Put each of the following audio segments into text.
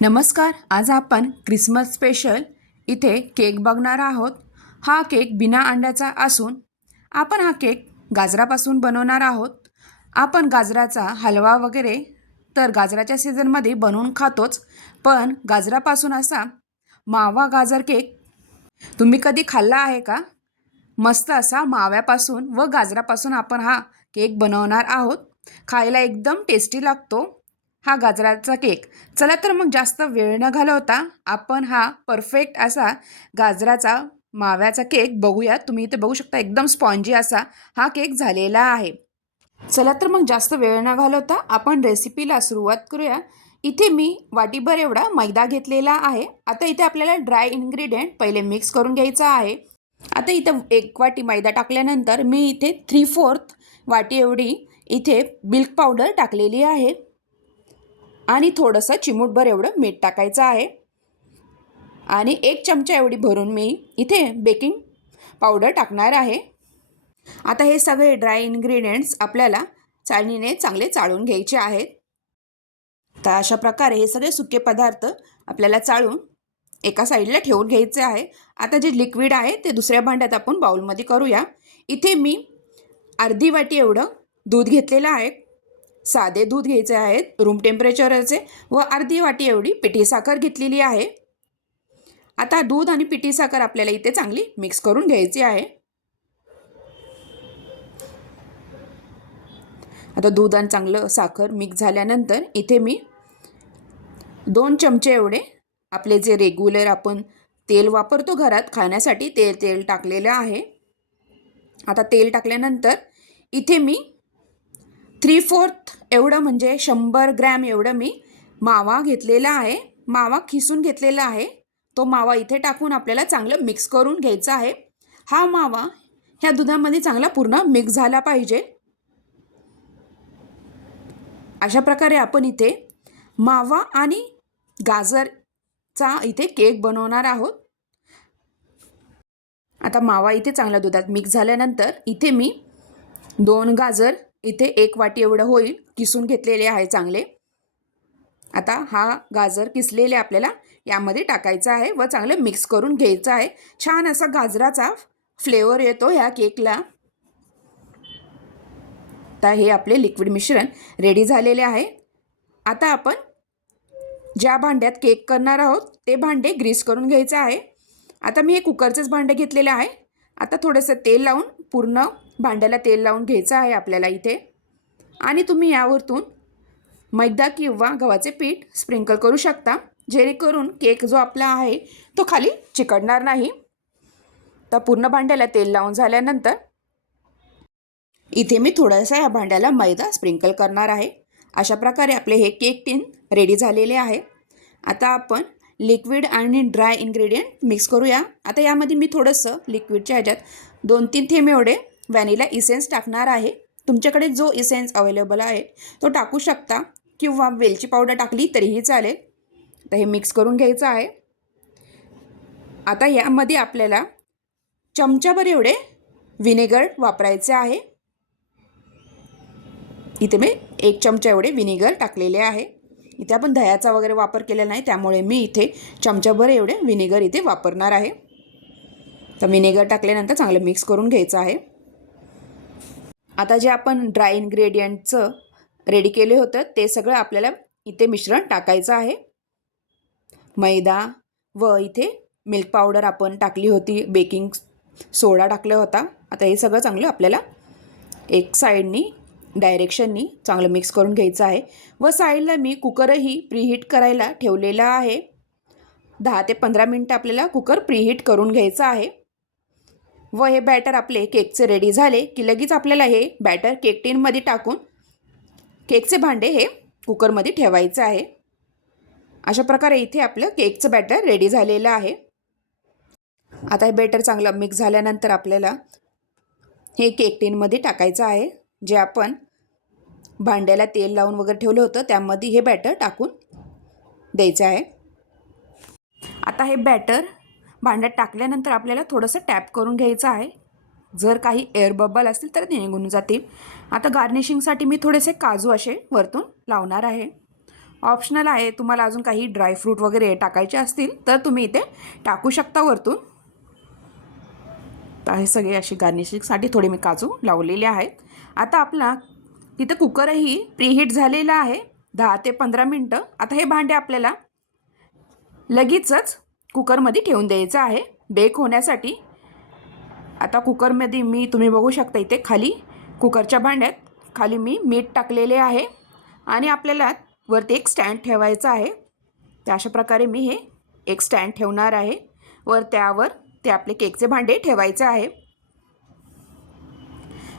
नमस्कार. आज आपण क्रिसमस स्पेशल इथे केक बघणार आहोत. हा केक बिना अंड्याचा असून आपण हा केक गाजरापासून बनवणार आहोत. आपण गाजराचा हलवा वगैरे तर गाजराच्या सीझनमध्ये बनवून खातोच, पण गाजरापासून असा मावा गाजर केक तुम्ही कधी खाल्ला आहे का? मस्त असा माव्यापासून व गाजरापासून आपण हा केक बनवणार आहोत. खायला एकदम टेस्टी लागतो हा गाजराचा केक. चला तर मग जास्त वेळ न घालवता आपण हा परफेक्ट असा गाजराचा माव्याचा केक बघूया. तुम्ही इथे बघू शकता एकदम स्पॉन्जी असा हा केक झालेला आहे. चला तर मग जास्त वेळ न घालवता आपण रेसिपीला सुरुवात करूया. इथे मी वाटीभर एवढा मैदा घेतलेला आहे. आता इथे आपल्याला ड्राय इन्ग्रेडियंट पहिले मिक्स करून घ्यायचा आहे. आता इथं 1 वाटी मैदा टाकल्यानंतर मी इथे 3/4 वाटी एवढी इथे मिल्क पावडर टाकलेली आहे आणि थोडंसं चिमूटभर एवढं मीठ टाकायचं आहे आणि 1 चमचा एवढी भरून मी इथे बेकिंग पावडर टाकणार आहे. आता हे सगळे ड्राय इन्ग्रेडियंट्स आपल्याला चाळणीने चांगले चाळून घ्यायचे आहेत. तर अशा प्रकारे हे सगळे सुके पदार्थ आपल्याला चाळून एका साईडला ठेवून घ्यायचे आहे. आता जे लिक्विड आहे ते दुसऱ्या भांड्यात आपण बाउलमध्ये करूया. इथे मी अर्धी वाटी एवढं दूध घेतलेलं आहे. साधे दूध घ्यायचे आहेत रूम टेम्परेचरचे व अर्धी वाटी एवढी पिठी साखर घेतलेली आहे. आता दूध आणि पिठी साखर आपल्याला इथे चांगली मिक्स करून घ्यायची आहे. आता दूध आणि चांगलं साखर मिक्स झाल्यानंतर इथे मी 2 चमचे एवढे आपले जे रेग्युलर आपण तेल वापरतो घरात खाण्यासाठी तेल टाकलेलं आहे. आता तेल टाकल्यानंतर इथे मी 3/4 एवढं म्हणजे 100 ग्रॅम एवढं मी मावा घेतलेला आहे. मावा खिसून घेतलेला आहे. तो मावा इथे टाकून आपल्याला चांगलं मिक्स करून घ्यायचा आहे. हा मावा ह्या दुधामध्ये चांगला पूर्ण मिक्स झाला पाहिजे. अशा प्रकारे आपण इथे मावा आणि गाजरचा इथे केक बनवणार आहोत. आता मावा इथे चांगल्या दुधात मिक्स झाल्यानंतर इथे मी 2 गाजर इथे 1 वाटी एवढं होईल किसून घेतलेले आहे चांगले. आता हा गाजर किसलेले आपल्याला यामध्ये टाकायचा आहे व चांगलं मिक्स करून घ्यायचं आहे. छान असा गाजराचा फ्लेवर येतो ह्या केकला. आता हे आपले लिक्विड मिश्रण रेडी झालेले आहे. आता आपण ज्या भांड्यात केक करणार आहोत ते भांडे ग्रीस करून घ्यायचे आहे. आता मी हे कुकरचंच भांडं घेतलेलं आहे. आता थोडंसं तेल लावून पूर्ण भांड्याला तेल लावून घ्यायचं आहे आपल्याला इथे आणि तुम्ही यावरतून मैदा किंवा गव्हाचे पीठ स्प्रिंकल करू शकता, जेणेकरून केक जो आपला आहे तो खाली चिकटणार नाही. तर पूर्ण भांड्याला तेल लावून झाल्यानंतर इथे मी थोडासा या भांड्याला मैदा स्प्रिंकल करणार आहे. अशा प्रकारे आपले हे केक टिन रेडी झालेले आहे. आता आपण लिक्विड आणि ड्राय इन्ग्रेडियंट मिक्स करूया. आता यामध्ये मी थोडंसं लिक्विडच्या ह्याच्यात 2-3 थेंब एवढे व्हॅनिला इसेन्स टाकणार आहे. तुमच्याकडे जो इसेन्स अवेलेबल आहे तो टाकू शकता किंवा वेलची पावडर टाकली तरीही चालेल. तर हे मिक्स करून घ्यायचं आहे. आता यामध्ये आपल्याला चमचाभर एवढे व्हिनेगर वापरायचे आहे. इथे मी 1 चमचा एवढे व्हिनेगर टाकलेले आहे. इथे आपण दह्याचा वगैरे वापर केलेला नाही, त्यामुळे मी इथे चमचाभर एवढे व्हिनेगर इथे वापरणार आहे. तर व्हिनेगर टाकल्यानंतर चांगलं मिक्स करून घ्यायचं आहे. आता जे आपण ड्राय इन्ग्रेडियंटचं रेडी केले होतं ते सगळं आपल्याला इथे मिश्रण टाकायचं आहे. मैदा व इथे मिल्क पावडर आपण टाकली होती, बेकिंग सोडा टाकला होता. आता हे सगळं चांगलं आपल्याला एक साईडनी डायरेक्शननी चांगलं मिक्स करून घ्यायचं आहे. व साईडला मी कुकरही प्रीहीट करायला ठेवलेला आहे. 10 ते 15 मिनटं आपल्याला कुकर प्रीहीट करून घ्यायचं आहे. व हे बॅटर आपले केकचे रेडी झाले की लगेच आपल्याला हे बॅटर केक टिनमध्ये टाकून केकचे भांडे हे कुकरमध्ये ठेवायचं आहे. अशा प्रकारे इथे आपलं केकचं बॅटर रेडी झालेलं आहे. आता हे बॅटर चांगलं मिक्स झाल्यानंतर आपल्याला हे केक टिनमध्ये टाकायचं आहे. जे आपण भांड्याला तेल लावून वगैरे ठेवलं होतं त्यामध्ये हे बॅटर टाकून द्यायचं आहे. आता हे बॅटर भांड्यात टाकल्यानंतर आपल्याला थोडंसं टॅप करून घ्यायचं आहे. जर काही एअर बबल असतील तर ते निघून जातील. आता गार्निशिंगसाठी मी थोडेसे काजू असे वरतून लावणार आहे. ऑप्शनल आहे. तुम्हाला अजून काही ड्रायफ्रूट वगैरे टाकायचे असतील तर तुम्ही इथे टाकू शकता वरतून. तर हे सगळे अशी गार्निशिंगसाठी थोडे मी काजू लावलेले आहेत. आता आपला तिथं कुकरही प्रीहीट झालेला आहे 10 ते 15 मिनटं. आता हे भांडे आपल्याला लगेचच कुकरमध्ये ठेवून द्यायचं आहे बेक होण्यासाठी. आता कुकरमध्ये तुम्ही बघू शकता इथे खाली कुकरच्या भांड्यात खाली मी मीठ टाकलेले आहे आणि आपल्याला वरती एक स्टँड ठेवायचा आहे. तर अशा प्रकारे मी हे एक स्टँड ठेवणार आहे वर. त्यावर ते आपले केकचे भांडे ठेवायचे आहे.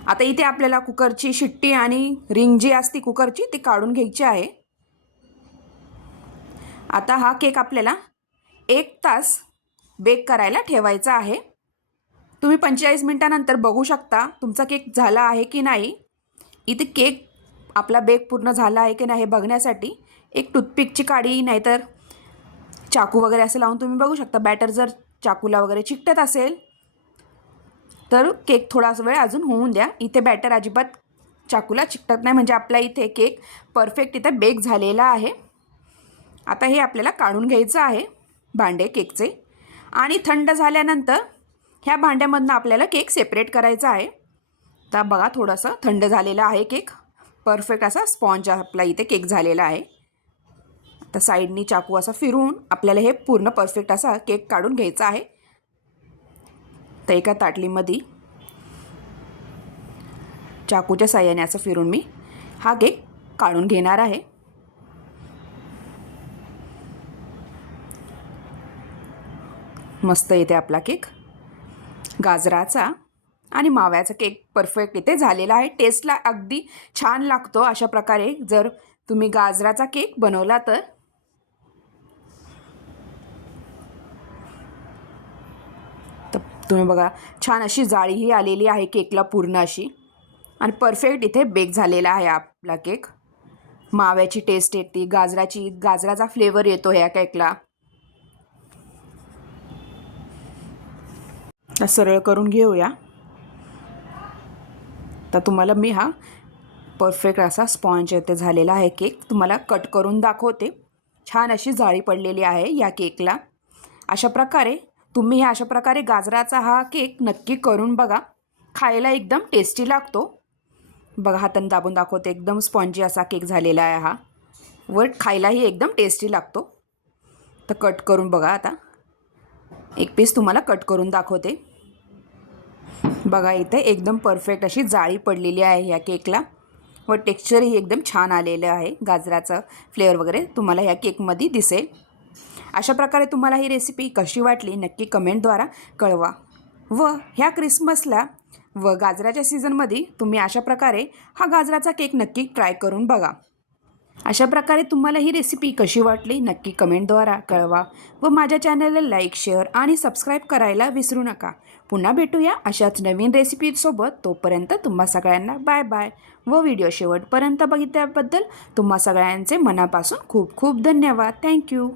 आता इथे आपल्याला कुकरची शिट्टी आणि रिंग जी असते कुकरची ती काढून घ्यायची आहे. आता हा केक आपल्याला 1 तास बेक करायला ठेवायचा आहे. तुम्ही 45 मिनिटानंतर बघू शकता तुमचा केक झाला आहे की नाही. इथे केक आपला बेक पूर्ण झाला आहे की नाही हे बघण्यासाठी एक टूथपिकची काडी नाहीतर चाकू वगैरे असं लावून तुम्ही बघू शकता. बॅटर जर चाकूला वगैरे चिकटत असेल तर केक थोडासा वेळ अजून होऊन द्या. इथे बॅटर अजिबात चाकूला चिकटत नाही म्हणजे आपला इथे केक परफेक्ट इथे बेक झालेला आहे. आता हे आपल्याला काढून घ्यायचं आहे भांडे केकचे आणि थंड झाल्यानंतर ह्या भांड्यामधनं आपल्याला केक सेपरेट करायचा आहे. तर बघा थोडंसं थंड झालेला आहे केक. परफेक्ट असा स्पॉन्ज आपला इथे केक झालेला आहे. आता साईडनी चाकू असा फिरून आपल्याला हे पूर्ण परफेक्ट असा केक काढून घ्यायचा आहे. तर एका ताटलीमध्ये चाकूच्या साहाय्याने असं फिरून मी हा केक काढून घेणार आहे. मस्त इथे आपला केक गाजराचा आणि माव्याचा केक परफेक्ट इथे झालेला आहे. टेस्टला अगदी छान लागतो अशा प्रकारे जर तुम्ही गाजराचा केक बनवला तर. तुम्ही बघा छान अशी जाळीही आलेली आहे केकला पूर्ण अशी आणि परफेक्ट इथे बेक झालेला आहे आपला केक. माव्याची टेस्ट येते, गाजराचा फ्लेवर येतो ह्या केकला. सरळ करून घेऊया. तर तुम्हाला मी हा परफेक्ट असा स्पॉन्ज इथे झालेला आहे केक तुम्हाला कट करून दाखवते. छान अशी जाळी पडलेली आहे या केकला. अशा प्रकारे तुम्ही अशा प्रकारे गाजराचा हा केक नक्की करून बघा. खायला एकदम टेस्टी लागतो. बघा हाताने दाबून दाखवते. एकदम स्पॉन्जी असा केक झालेला आहे हा. वर खायलाही एकदम टेस्टी लागतो. तर कट करून बघा. आता एक पीस तुम्हाला कट करून दाखवते. बघा इथे एकदम परफेक्ट अशी जाळी पडलेली आहे ह्या केकला व टेक्स्चरही एकदम छान आलेलं आहे. गाजराचं फ्लेवर वगैरे तुम्हाला ह्या केकमध्ये दिसेल. अशा प्रकारे तुम्हाला ही रेसिपी कशी वाटली नक्की कमेंटद्वारा कळवा. व ह्या क्रिसमसला व गाजराच्या सीझनमध्ये तुम्ही अशा प्रकारे हा गाजराचा केक नक्की ट्राय करून बघा. अशा प्रकारे तुम्हाला ही रेसिपी कशी वाटली नक्की कमेंटद्वारा कळवा व माझ्या चॅनलला लाईक, शेअर आणि सबस्क्राईब करायला विसरू नका. पुन्हा भेटूया अशाच नवीन रेसिपीसोबत. तोपर्यंत तुम्हा सगळ्यांना बाय बाय व व्हिडिओ शेवटपर्यंत बघितल्याबद्दल तुम्हा सगळ्यांचे मनापासून खूप खूप धन्यवाद. थँक्यू.